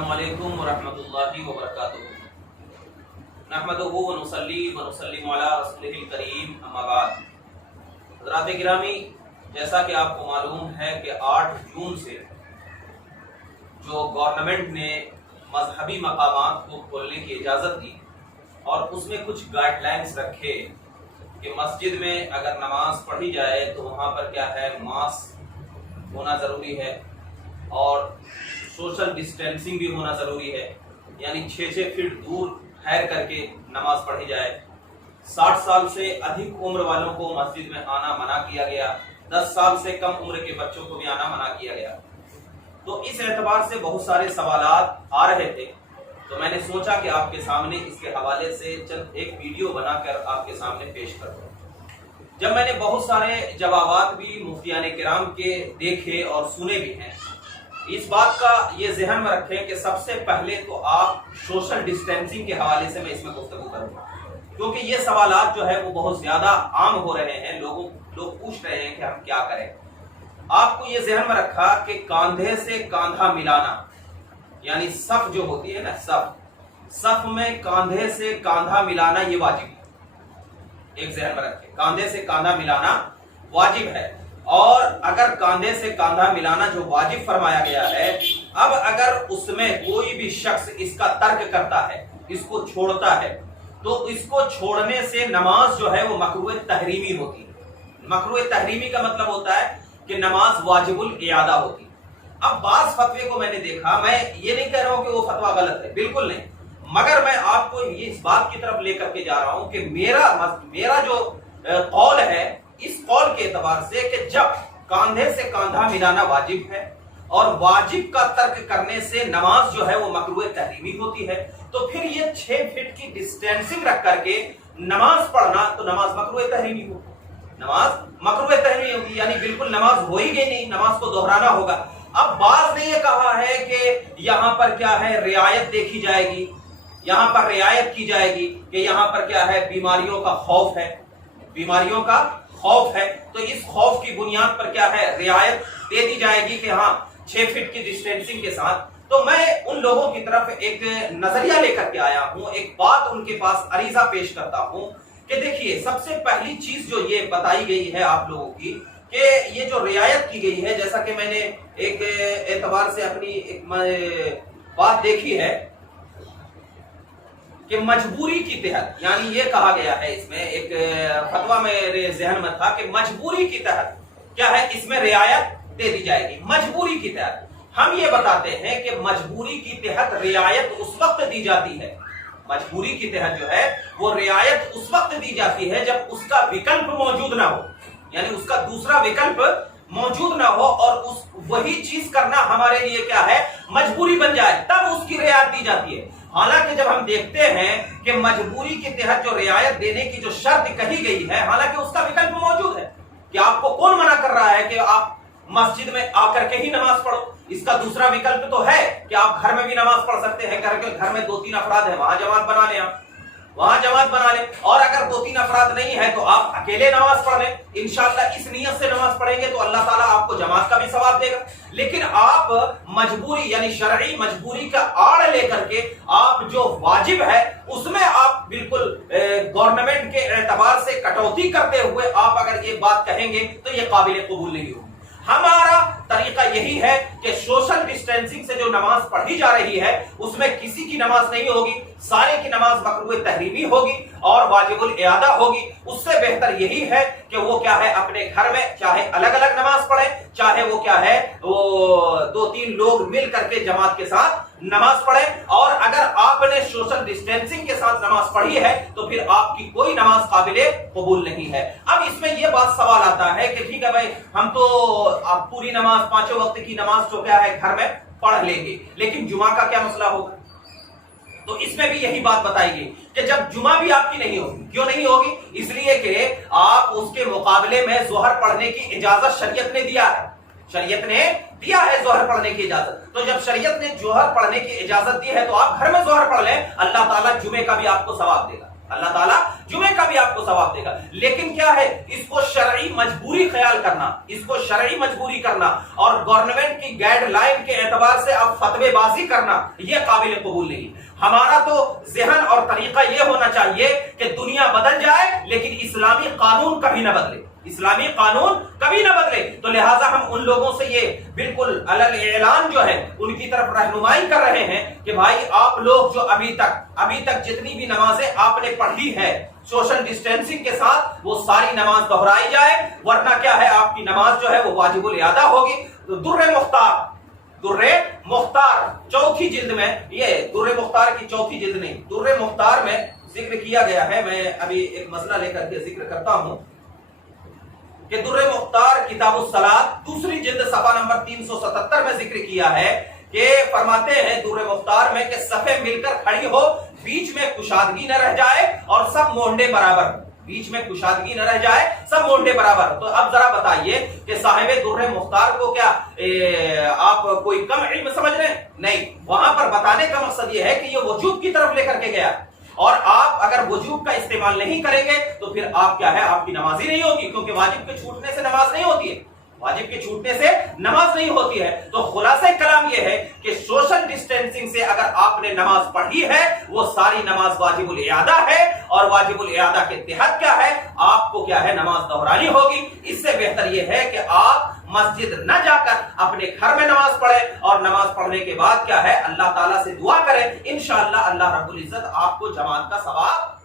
अस्सलामु अलैकुम वरहमतुल्लाहि वबरकातुहू। नहमदुहु व नुसल्ली व नुसल्लिमु अला रसूलिहिल करीम, अम्मा बाद। हज़रात गिरामी, जैसा कि आपको मालूम है कि 8 जून से जो गवर्नमेंट ने मजहबी मकामात को खोलने की इजाज़त दी और उसमें कुछ गाइडलाइंस रखे कि मस्जिद में अगर नमाज पढ़ी जाए तो वहाँ पर क्या है, मास्क होना ज़रूरी है और सोशल डिस्टेंसिंग भी होना ज़रूरी है, यानी 6-6 फीट दूर ठहर करके नमाज पढ़ी जाए। 60 साल से अधिक उम्र वालों को मस्जिद में आना मना किया गया, 10 साल से कम उम्र के बच्चों को भी आना मना किया गया। तो इस एतबार से बहुत सारे सवालात आ रहे थे, तो मैंने सोचा कि आपके सामने इसके हवाले से चंद एक वीडियो बनाकर आपके सामने पेश कर दूं। जब मैंने बहुत सारे जवाबात भी मुफ्तियाने किराम के देखे और सुने भी हैं, इस बात का ये ज़हन में रखें कि सबसे पहले तो आप सोशल डिस्टेंसिंग के हवाले से मैं इसमें गुफ्तगू करूंगा, क्योंकि ये सवालात जो है वो बहुत ज्यादा आम हो रहे हैं। लोग पूछ रहे हैं कि हम क्या करें। आपको ये ज़हन में रखा कि कांधे से कांधा मिलाना, यानी सफ जो होती है ना, सफ में कांधे से कांधा मिलाना ये वाजिब है। एक ज़हन में रखें, कांधे से कांधा मिलाना वाजिब है। और अगर कांधे से कांधा मिलाना जो वाजिब फरमाया गया है, अब अगर उसमें कोई भी शख्स इसका तर्क करता है, इसको छोड़ता है, तो इसको छोड़ने से नमाज जो है वो मकरूह तहरीमी होती है। मकरूह तहरीमी का मतलब होता है कि नमाज वाजिबुल इयादा होती है। अब बास फतवे को मैंने देखा, मैं ये नहीं कह रहा हूं कि वो फतवा गलत है, बिल्कुल नहीं, मगर मैं आपको ये इस बात की तरफ लेकर के जा रहा हूं कि मेरा जो कौल है, इस कौल के एतबार से कि जब कांधे से कांधा मिलाना वाजिब है और वाजिब का तर्क करने से नमाज जो है वो मकरूह तहरीमी होती है, तो फिर ये 6 फीट की डिस्टेंसिंग रख करके नमाज पढ़ना, तो नमाज मकरूह तहरीमी होगी। नमाज मकरूह तहरीमी होगी, यानी बिल्कुल नमाज हो ही गई नहीं, नमाज को दोहराना होगा। अब बाज़ ने ये कहा है कि यहाँ पर क्या है, रियायत देखी जाएगी, यहाँ पर रियायत की जाएगी कि यहाँ पर क्या है, बीमारियों का खौफ है, बीमारियों का खौफ है, तो इस खौफ की बुनियाद पर क्या है, रियायत दे दी जाएगी कि हाँ 6 फीट की डिस्टेंसिंग के साथ। तो मैं उन लोगों की तरफ एक नजरिया लेकर के आया हूं, एक बात उनके पास अरीजा पेश करता हूं कि देखिए, सबसे पहली चीज जो ये बताई गई है आप लोगों की कि ये जो रियायत की गई है, जैसा कि मैंने एक एतबार से अपनी एक बात देखी है कि मजबूरी की तहत, यानी ये कहा गया है इसमें, एक फतवा मेरे जहन में था कि मजबूरी की तहत क्या है, इसमें रियायत दे दी जाएगी। मजबूरी की तहत हम ये बताते हैं कि मजबूरी की तहत रियायत उस वक्त दी जाती है, मजबूरी की तहत जो है वो रियायत उस वक्त दी जाती है जब उसका विकल्प मौजूद ना हो, यानी उसका दूसरा विकल्प मौजूद ना हो और वही चीज करना हमारे लिए क्या है, मजबूरी बन जाए, तब उसकी रियायत दी जाती है। हालांकि जब हम देखते हैं कि मजबूरी के तहत जो रियायत देने की जो शर्त कही गई है, हालांकि उसका विकल्प मौजूद है कि आपको कौन मना कर रहा है कि आप मस्जिद में आकर के ही नमाज पढ़ो। इसका दूसरा विकल्प तो है कि आप घर में भी नमाज पढ़ सकते हैं, घर में 2-3 अफराद है, वहां जमात बना लें, आप वहां जमात बना लें, और अगर 2-3 अफराद नहीं है तो आप अकेले नमाज पढ़ लें। इंशाअल्लाह इस नियत से नमाज पढ़ेंगे तो अल्लाह ताला आपको जमात का भी सवाब देगा। लेकिन आप मजबूरी, यानी शरई मजबूरी का आड़ लेकर के आप जो वाजिब है उसमें आप बिल्कुल गवर्नमेंट के एतबार से कटौती करते हुए आप अगर ये बात कहेंगे तो ये काबिल कबूल नहीं होगी। हमारा तरीका यही है कि सोशल डिस्टेंसिंग से जो नमाज पढ़ी जा रही है उसमें किसी की नमाज नहीं होगी, सारे की नमाज मकरूह तहरीमी होगी और वाजिबुल इयादा होगी। उससे बेहतर यही है कि वो क्या है, अपने घर में चाहे अलग अलग नमाज पढ़े, चाहे वो क्या है, वो 2-3 लोग मिल करके जमात के साथ नमाज पढ़े। और अगर आपने सोशल डिस्टेंसिंग के साथ नमाज पढ़ी है तो फिर आपकी कोई नमाज काबिले कबूल नहीं है। अब इसमें यह बात सवाल आता है कि ठीक है भाई, हम तो आप पूरी नमाज 5 वक्त की नमाज तो क्या है घर में पढ़ लेंगे, लेकिन जुमा का क्या मसला होगा? तो इसमें भी यही बात बताई गई कि जब जुमा भी आपकी नहीं होगी। क्यों नहीं होगी? इसलिए कि आप उसके मुकाबले में जोहर पढ़ने की इजाजत शरीयत ने दिया है, शरीयत ने दिया है जोहर पढ़ने की इजाजत। तो जब शरीयत ने जोहर पढ़ने की इजाजत दी है तो आप घर में जोहर पढ़ लें, अल्लाह ताला जुमे का भी आपको सवाब देगा, अल्लाह ताला جمعے کا بھی آپ کو ثواب دے گا. لیکن کیا ہے, اس کو شرعی مجبوری خیال کرنا, اس کو شرعی مجبوری کرنا اور گورنمنٹ کی گائیڈ لائن کے اعتبار سے اب فتوی بازی کرنا, یہ قابل قبول نہیں. ہمارا تو ذہن اور طریقہ یہ ہونا چاہیے کہ دنیا بدل جائے لیکن اسلامی قانون کبھی نہ بدلے, اسلامی قانون کبھی نہ بدلے. تو لہٰذا ہم ان لوگوں سے یہ بالکل علل اعلان جو ہے ان کی طرف رہنمائی کر رہے ہیں کہ بھائی آپ لوگ جو ابھی تک جتنی بھی نمازیں آپ نے پڑھی ہے سوشل ڈسٹینسنگ کے ساتھ, وہ ساری نماز دہرائی جائے, ورنہ کیا ہے آپ کی نماز جو ہے وہ واجب الادا ہوگی. در مختار چوتھی جلد میں, یہ در مختار کی چوتھی جلد نہیں, در مختار میں ذکر کیا گیا ہے. میں ابھی ایک مسئلہ لے کر کے ذکر کرتا ہوں کہ در مختار کتاب الصلاۃ دوسری جلد صفحہ نمبر 377 میں ذکر کیا ہے کہ فرماتے ہیں در مختار میں کہ صفیں مل کر کھڑی ہو, بیچ میں کشادگی نہ رہ جائے اور سب مونڈے برابر, بیچ میں کشادگی نہ رہ جائے سب مونڈے برابر. تو اب ذرا بتائیے کہ صاحب در مختار کو کیا آپ کوئی کم علم سمجھ رہے ہیں؟ نہیں, وہاں پر بتانے کا مقصد یہ ہے کہ یہ وجوب کی طرف لے کر کے گیا, اور آپ اگر وجوب کا استعمال نہیں کریں گے تو پھر آپ کیا ہے, آپ کی نماز ہی نہیں ہوگی, کیونکہ واجب کے چھوٹنے سے نماز نہیں ہوتی ہے, واجب کے چھوٹنے سے نماز نہیں ہوتی ہے. تو خلاصہ کلام یہ ہے کہ سوشل ڈسٹینسنگ سے اگر آپ نے نماز پڑھی ہے وہ ساری نماز واجب الاعادہ ہے, اور واجب الاعادہ کے تحت کیا ہے آپ کو کیا ہے نماز دہرانی ہوگی. اس سے بہتر یہ ہے کہ آپ مسجد نہ جا کر اپنے گھر میں نماز پڑھیں, اور نماز پڑھنے کے بعد کیا ہے اللہ تعالیٰ سے دعا کریں, انشاءاللہ اللہ رب العزت آپ کو جماعت کا ثواب